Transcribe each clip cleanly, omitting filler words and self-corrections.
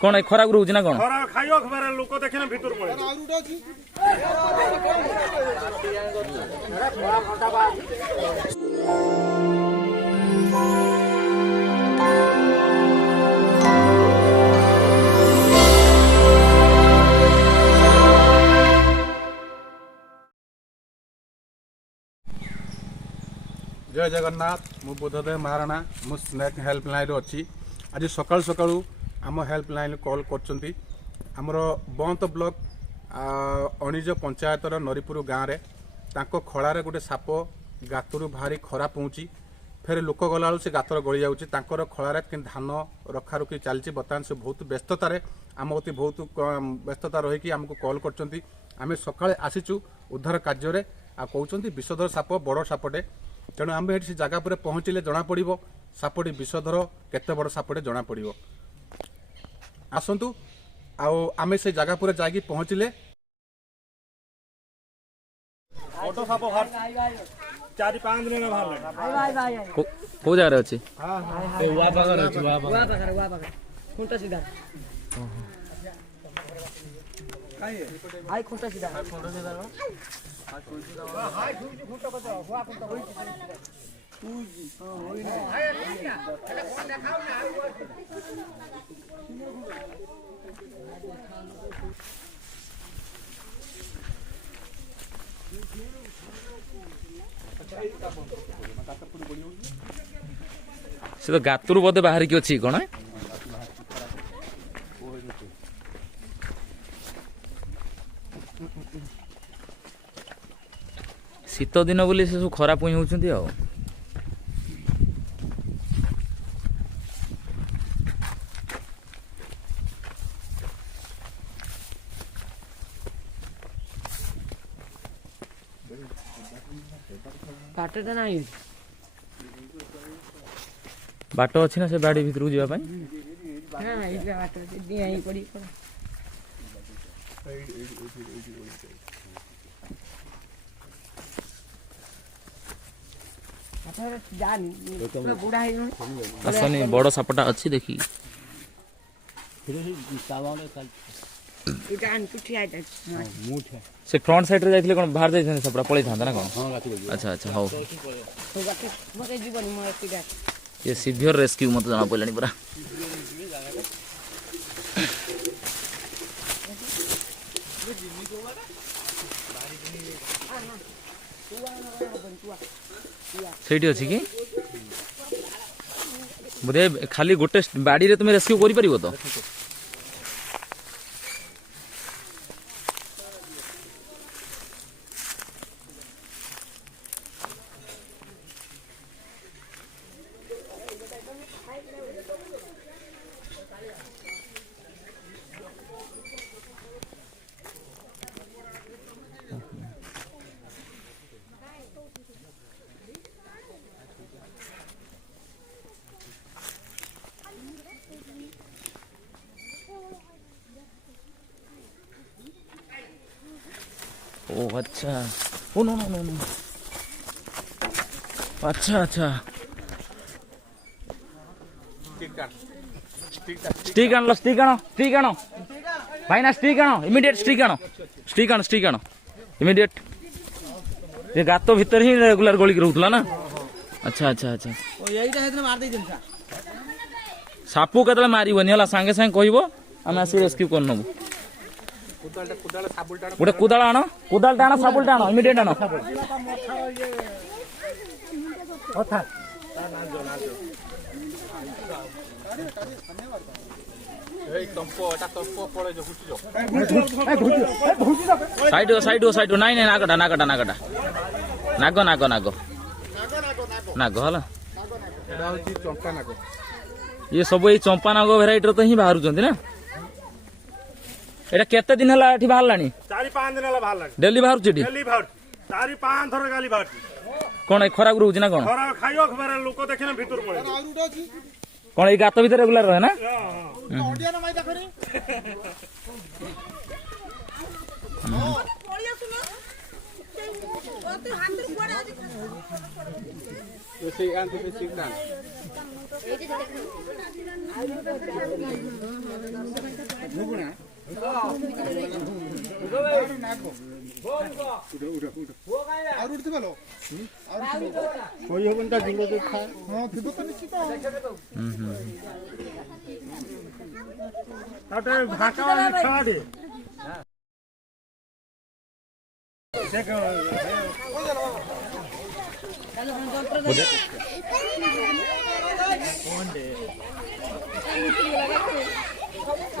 कौन खराब रोज ना कौन लोक देखने भीतर जय जगन्नाथ मु बुद्धदेव महाराणा मु स्नेक हेल्पलाइन अच्छी आज सकाल सकाल आम हेल्पलाइन कॉल करमर बंत ब्लॉक अणिज पंचायतर नरीपुर गाँव में खड़ार गोटे साप गातरू बाहरी खरा पहुँची फेर लोक गला से गातर गली जाऊँगी खड़ार धान रखा रुखी चलती बर्तमान से बहुत व्यस्ततार आम गति बहुत व्यस्तता रहीकि आमको कॉल कर सकाଳେ आसीचु उद्धार कार्य कहते विषधर साप बड़ सापटे तेणु आम से जगह पर पहुँचले जना पड़ सापटी विषधर केते बड़ सापटे जना पड़ आसतु आम से जगह पर जाकि पहुँचले को जगह अच्छी से तो गातरू बोधे बाहर की अच्छी कौन शीत दिन बोली से सब खरा पुई होउछंती आ बाटटा नाही बाट अच्छी ना से बाड़ी भीतर जावाई हां इला बाट दिया ही पड़ी आसनी बड़ सापटा अच्छी देखी से फ्रंट साइड रे जाइथिले कोन बाहर जाइछन सापटा पळै थांदा ना कोन अच्छा अच्छा हो ये सीवियर रेस्क्यू मत जाना पड़लानी पूरा सेठी अछि कि बोधे खाली गोटे बाड़ी रे तुम रेस्क्यू करि परिबो तो ओ अच्छा ओ नो नो नो नो अच्छा अच्छा स्टिक आनो स्टिक आनो भाई ना स्टिक आनो इमीडिएट स्टिक आनो इमीडिएट ये गात भीतर ही रेगुलर गोली रहउतला ना अच्छा अच्छा अच्छा ओ एईटा हेतने मार देजन सा सापू केतले मारिबनी हला संगे संगे कहइबो हम आसी रेस्क्यू करनबो गोटे कुदाल आण कुदालटा आण साबुलटा आण इमिडिएट आण साइड नाई नाई नागटा नागटा नागटा नाग नाग नाग नाग हला ये सब ये चंपा नाग भेराइटी तो ही बाहर ना एटा केते दिन हला एठी बाहरलानी 4-5 दिन हला बाहरलानी डेली बाहरछि डेली बाहर 4-5 थर गाली बाहर कोन खराब रोज ना कोन खरा खाइयो खबरे लोक देखने भीतर पड़े कोन ए गात भीतर रेगुलर रहे ना हां ऑडियो न माई देखरे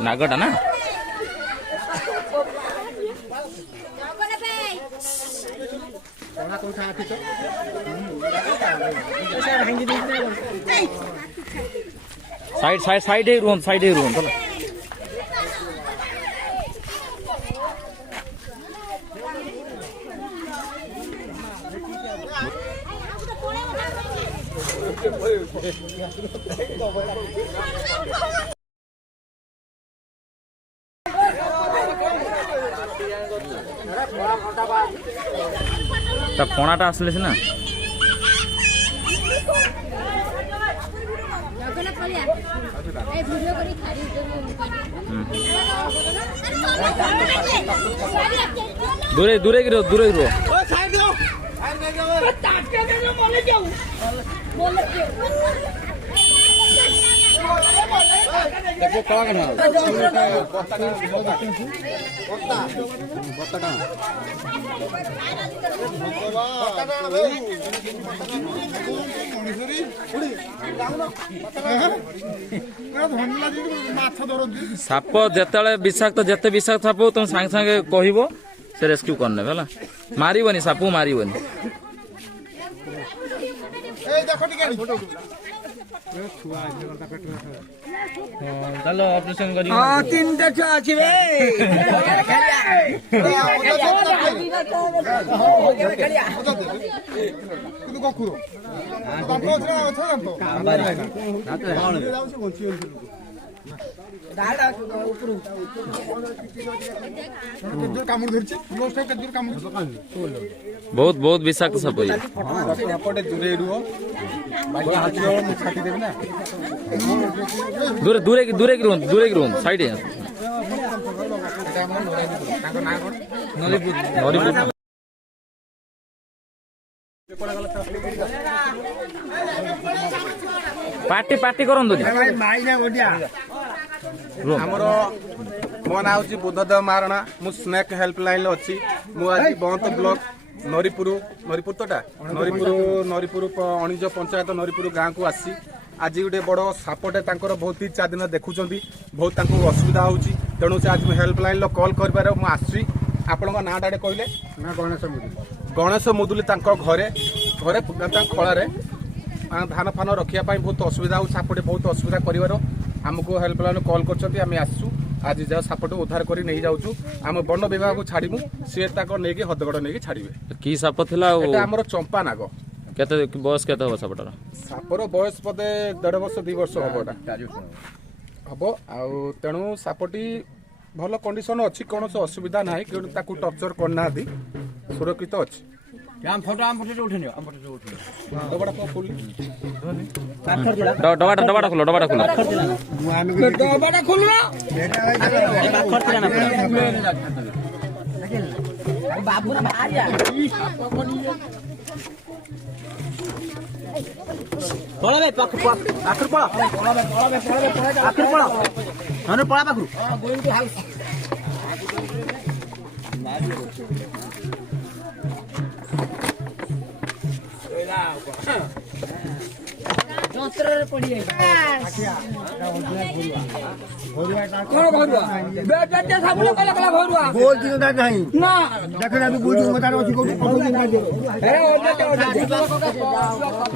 नागटा ना साइड ही रुहन चलो তা পণাটা আসলে না দূরে দূরে গিরো ସାପ ଯେତେବେଳେ ବିଷାକ୍ତ ଯେତେ ବିଷାକ୍ତ ସାପ ତମେ ସାଙ୍ଗେ ସାଙ୍ଗେ କହିବ ସେ ରେସ୍କ୍ୟୁ କରିନେବେ ହେଲା ମାରିବନି ସାପକୁ ମାରିବନି ଚାଲ ଅପରେସନ କରି ତିନିଟା ଛୁଆ ଅଛି ବହୁତ ବହୁତ ବିଷାକ୍ତ ସାପ ଇଏ ଦୂରେ କି ରୁହନ୍ତୁ ସାଇଡ୍ ପାର୍ଟି କରନ୍ତୁନି ଆମର ମୋ ନାଁ ହଉଛି ବୁଦ୍ଧଦେବ ମାରଣା ମୁଁ ସ୍ନେକ୍ ହେଲ୍ପଲାଇନ୍ ଅଛି ମୁଁ ଆଜି ବନ୍ତ ବ୍ଲକ ନରିପୁର ଅଣିଜ ପଞ୍ଚାୟତ ନରିପୁର ଗାଁକୁ ଆସିଛି ଆଜି ଗୋଟେ ବଡ଼ ସାପଟେ ତାଙ୍କର ବହୁତ 3-4 ଦିନ ଦେଖୁଛନ୍ତି ବହୁତ ତାଙ୍କୁ ଅସୁବିଧା ହେଉଛି ତେଣୁ ସେ ଆଜି ହେଲ୍ପଲାଇନ୍ର କଲ୍ କରିବାରେ ମୁଁ ଆସିଛି ଆପଣଙ୍କ ନାଁଟା କହିଲେ ନା ଗଣେଶ ମୁଦୁଲି ତାଙ୍କ ଘରେ ତାଙ୍କ ଖଳାରେ ଧାନ ଫାନ ରଖିବା ପାଇଁ ବହୁତ ଅସୁବିଧା ହେଉଛି ସାପଟେ ବହୁତ ଅସୁବିଧା କରିବାର ଆମକୁ ହେଲ୍ପଲାଇନ୍ କଲ୍ କରିଛନ୍ତି ଆମେ ଆସିଛୁ ଆଜି ଯାହା ସାପଟେ ଉଦ୍ଧାର କରି ନେଇ ଯାଉଛୁ ଆମ ବନ ବିଭାଗକୁ ଛାଡ଼ିବୁ ସିଏ ତାଙ୍କ ନେଇକି ହଦଗଡ଼ ନେଇକି ଛାଡ଼ିବେ କି ସାପ ଥିଲା ଆମର ଚମ୍ପା ନାଗ କେତେ ବୟସ କେତେ ହବ ସାପଟାର ସାପର ବୟସ ବୋଧେ 1.5 ବର୍ଷ 2 ବର୍ଷ ହବ ହବ ଆଉ ତେଣୁ ସାପଟି ଭଲ କଣ୍ଡିସନ ଅଛି କୌଣସି ଅସୁବିଧା ନାହିଁ କିନ୍ତୁ ତାକୁ ଟର୍ଚର କରିନାହାନ୍ତି ସୁରକ୍ଷିତ ଅଛି ଡବାଟା ଖୋଲ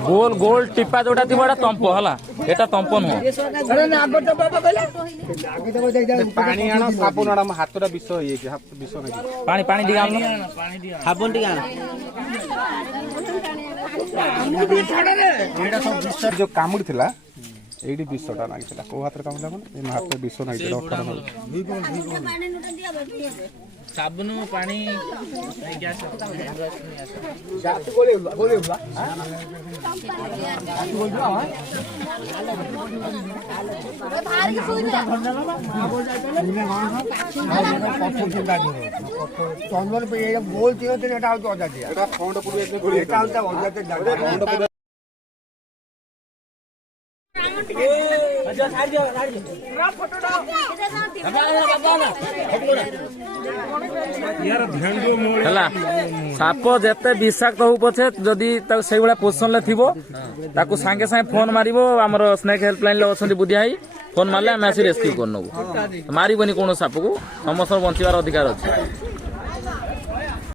गोल गोल टिपा जोटा थी तंप है एटा तंप नुह पानी आण साबुन आण हाथटा विष विष पानी पानी दिया साबुन टिका जो कामुड़ी थिला एडी विषटा नागिला को हाथ कामुला कोन ए हाथ विष नागिला ସାବୁନ ପାଣି ନେଇକି ଆସ চন্দন বলছিল এটা হচ্ছে অজা দিয়া এটা হচ্ছে অজা ହେଲା ସାପ ଯେତେ ବିଷାକ୍ତ ହଉ ପଛେ ଯଦି ତାକୁ ସେଇଭଳିଆ ପୋଜିସନରେ ଥିବ ତାକୁ ସାଙ୍ଗେ ସାଙ୍ଗେ ଫୋନ ମାରିବ ଆମର ସ୍ନେକ୍ ହେଲ୍ପଲାଇନ ରେ ଅଛନ୍ତି ବୁଦ୍ଧିଆ ଭାଇ ଫୋନ ମାରିଲେ ଆମେ ଆସି ରେସ୍କ୍ୟୁ କରିନେବୁ ମାରିବନି କୌଣସି ସାପକୁ ସମସ୍ତଙ୍କ ବଞ୍ଚିବାର ଅଧିକାର ଅଛି।